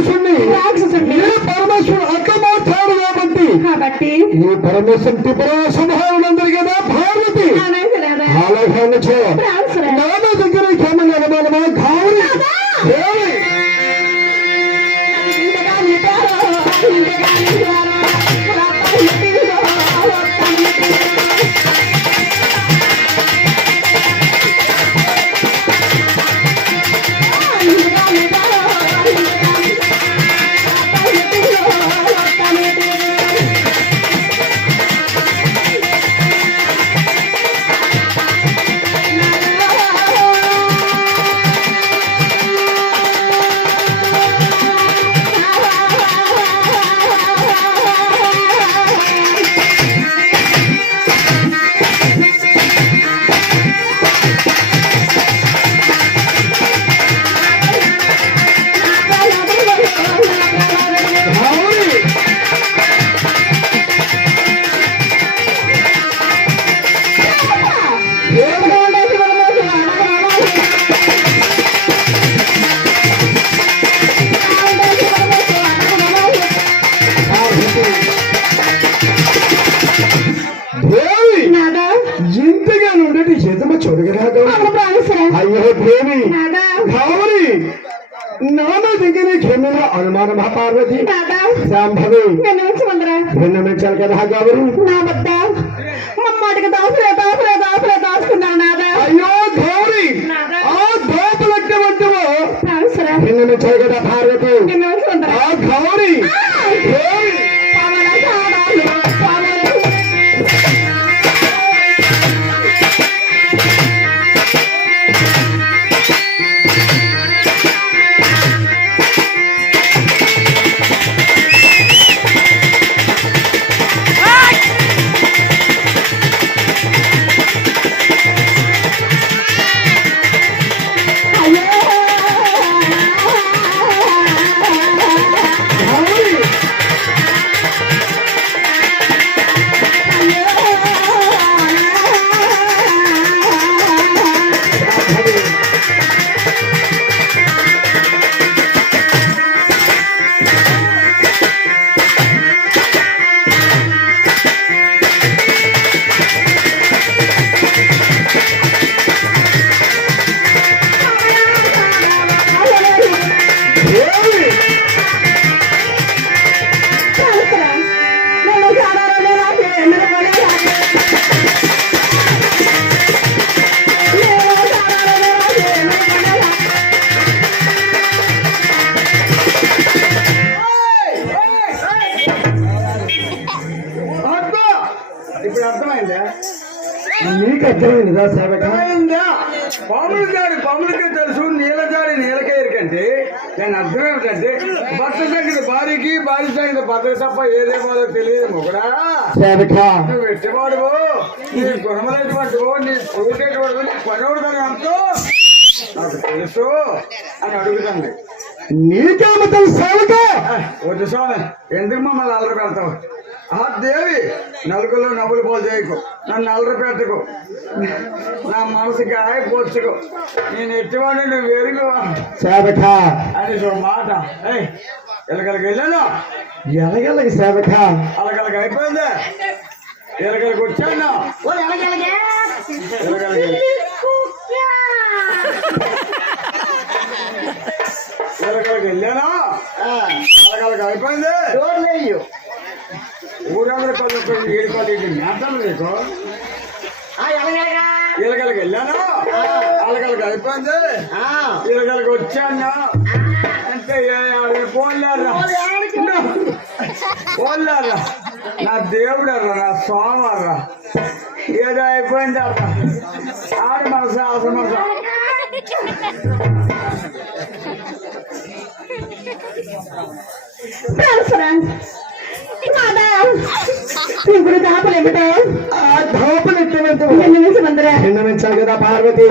రాక్షసుని పరమేశ్వరుడు అట్లా మాట్లాడు కాబట్టి ఈ పరమేశ్వరుని త్రిపుర సంహారులందరి కదా పార్వతి అలాగే నాన్న దగ్గర క్షేమంగా అనమానమా కావాలి అయ్యో ప్రేమి భావని నాన్న దగ్గర క్షమిన అనుమాన మహాపార్వతి శాంభవి విన్నమించాలి కదా గౌరు నా వద్ద మమ్మాటికి దాసుకున్నాను నాదా అయ్యో గౌరి ఆ దోపులెక్క వంటివో విన్నమించాలి కదా పార్వతి ఆ గౌరి నీకు అర్థమైందా అర్థమైందా? పాములకే తెలుసు, నీళ్ళజాడి నీళ్ళకే ఎరికంటే దాని అర్థం ఏమిటంటే భర్త సంగతి భార్యకి, భార్య సంగతి భర్త తప్ప ఏదేమో తెలియదు మొగడా. నువ్వు ఎట్టేవాడు, నీ గుణమలేటువంటి నీ పొగిటేటువంటి నీ పనివాడు అంతో నాకు తెలుసు అని అడుగుతాను. నీకేమో తెలుసు వద్దు స్వామి, ఎందుకు మమ్మల్ని అల్లరి పెడతావు? ఆ దేవి నలుగులో నవ్వులు పోలు చేయకు, నన్ను అల్లరి పెట్టకు, నా మనసుకి ఆగిపోచుకో, నేను ఎట్టివాడిని నువ్వు వెరుగు అని మాట. ఎలగలకి వెళ్ళాను, ఎలగలకి సేవక అలగలకి అయిపోయింది, ఎలగలకి వచ్చాను, ఎలగలకి వెళ్ళాను, అలగలకి అయిపోయింది. ఊరందరూ కొద్ది ఏడుకోవాలి మేతాను నీకు. ఇలగలకి వెళ్ళాను, అలగలకి అయిపోయింది, ఇలగలకి వచ్చాను అంటే పోలేరా నా దేవుడు అర్రా, నా స్వామి అర్రా, ఏదో అయిపోయింది అర్రా. ఆడ మనసు అసలు మనసు ఇప్పుడు దాపలు ఏమిటో ఆ దోపలు ఎట్టమంటే విన్నమించాలి కదా పార్వతి.